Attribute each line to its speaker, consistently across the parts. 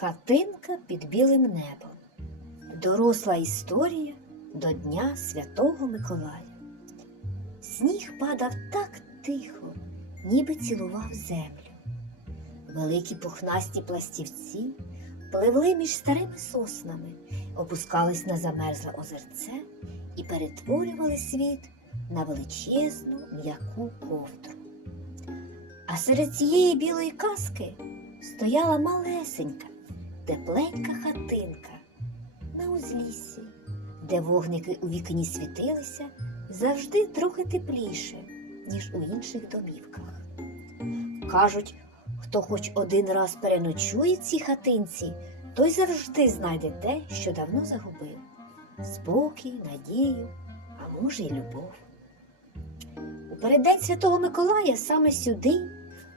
Speaker 1: Хатинка під білим небом. Доросла історія до Дня Святого Миколая. Сніг падав так тихо, ніби цілував землю. Великі пухнасті пластівці пливли між старими соснами, опускались на замерзле озерце і перетворювали світ на величезну м'яку ковдру. А серед цієї білої казки стояла малесенька, тепленька хатинка на узліссі, де вогники у вікні світилися завжди трохи тепліше, ніж у інших домівках. Кажуть, хто хоч один раз переночує цій хатинці, той завжди знайде те, що давно загубив спокій, надію, а може й любов. У переддень Святого Миколая саме сюди,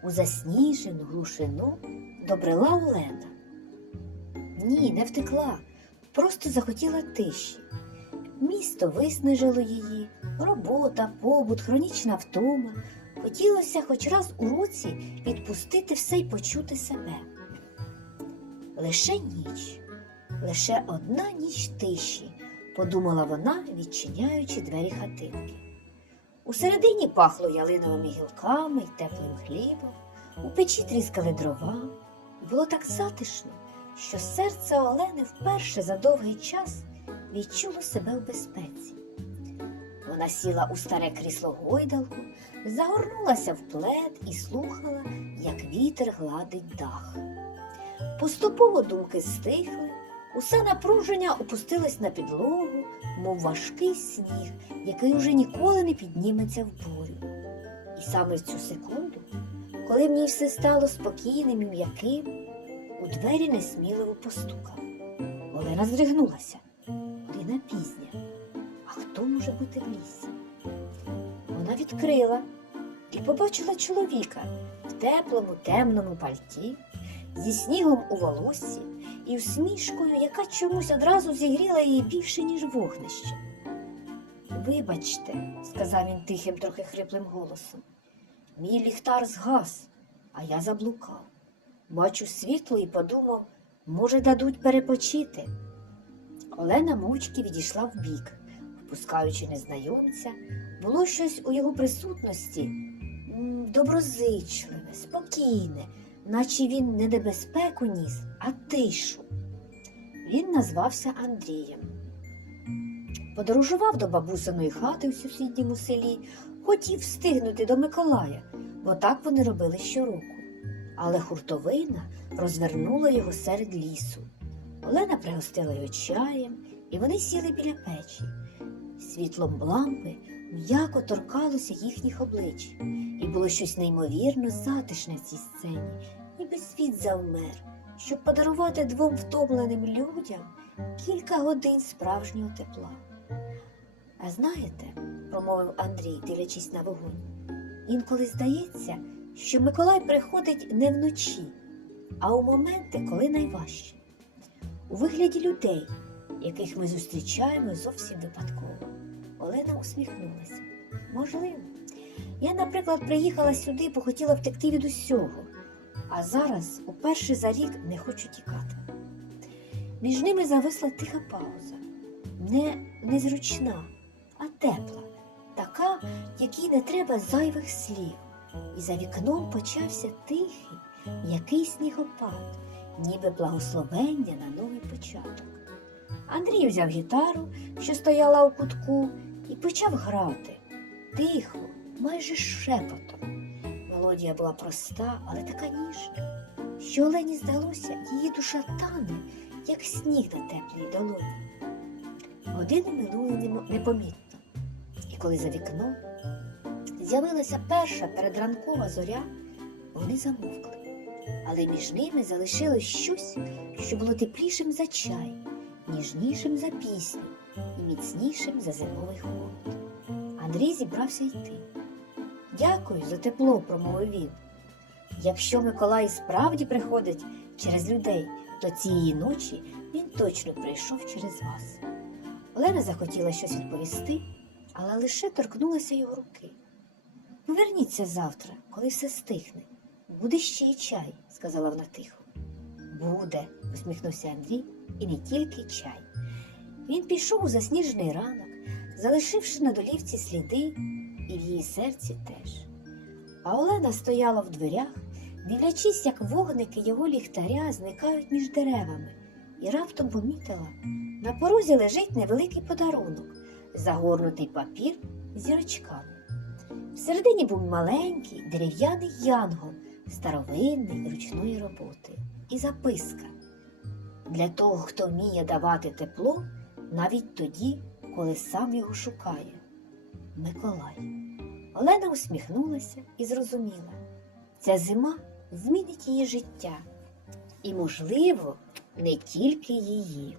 Speaker 1: у засніжену глушину, добрела Олена. Ні, не втекла, просто захотіла тиші. Місто виснажило її, робота, побут, хронічна втома. Хотілося хоч раз у році відпустити все й почути себе. Лише ніч, лише одна ніч тиші, подумала вона, відчиняючи двері хатинки. Усередині пахло ялиновими гілками й теплим хлібом, у печі тріскали дрова. Було так затишно, що серце Олени вперше за довгий час відчуло себе в безпеці. Вона сіла у старе крісло гойдалку, загорнулася в плед і слухала, як вітер гладить дах. Поступово думки стихли, усе напруження опустилось на підлогу, мов важкий сніг, який уже ніколи не підніметься в бурю. І саме в цю секунду, коли в ній все стало спокійним і м'яким, двері несміливо постукали. Олена здригнулася. Година пізня. А хто може бути в лісі? Вона відкрила і побачила чоловіка в теплому темному пальті, зі снігом у волоссі і усмішкою, яка чомусь одразу зігріла її більше, ніж вогнище. Вибачте, сказав він тихим, трохи хриплим голосом. Мій ліхтар згас, а я заблукав. Бачу світло і подумав, може, дадуть перепочити. Олена мовчки відійшла вбік, впускаючи незнайомця, було щось у його присутності доброзичливе, спокійне, наче він не небезпеку ніс, а тишу. Він назвався Андрієм. Подорожував до бабусиної хати у сусідньому селі, хотів встигнути до Миколая, бо так вони робили щороку. Але хуртовина розвернула його серед лісу. Олена пригостила його чаєм, і вони сіли біля печі. Світлом лампи м'яко торкалося їхніх облич, і було щось неймовірно затишне в цій сцені, ніби світ завмер, щоб подарувати двом втомленим людям кілька годин справжнього тепла. А знаєте, промовив Андрій, дивлячись на вогонь, інколи здається, що Миколай приходить не вночі, а у моменти, коли найважче, у вигляді людей, яких ми зустрічаємо зовсім випадково. Олена усміхнулася. Можливо. Я, наприклад, приїхала сюди, бо хотіла втекти від усього, а зараз, уперше за рік, не хочу тікати. Між ними зависла тиха пауза, не незручна, а тепла, така, якій не треба зайвих слів. І за вікном почався тихий, м'який снігопад, ніби благословення на новий початок. Андрій взяв гітару, що стояла у кутку, і почав грати тихо, майже шепотом. Мелодія була проста, але така ніжна, що Олені здалося, її душа тане, як сніг на теплій долоні. Години минули непомітно, і коли за вікном з'явилася перша передранкова зоря, вони замовкли, але між ними залишилось щось, що було теплішим за чай, ніжнішим за пісню і міцнішим за зимовий холод. Андрій зібрався йти. Дякую за тепло, промовив він. Якщо Миколай справді приходить через людей, то цієї ночі він точно прийшов через вас. Олена захотіла щось відповісти, але лише торкнулася його руки. Поверніться завтра, коли все стихне. Буде ще й чай, сказала вона тихо. Буде, усміхнувся Андрій, і не тільки чай. Він пішов у засніжений ранок, залишивши на долівці сліди, і в її серці теж. А Олена стояла в дверях, дивлячись, як вогники його ліхтаря зникають між деревами, і раптом помітила, на порозі лежить невеликий подарунок, загорнутий папір зірочками. Всередині був маленький дерев'яний янгол старовинний ручної роботи і записка для того, хто вміє давати тепло навіть тоді, коли сам його шукає. Миколай. Олена усміхнулася і зрозуміла, ця зима змінить її життя і, можливо, не тільки її.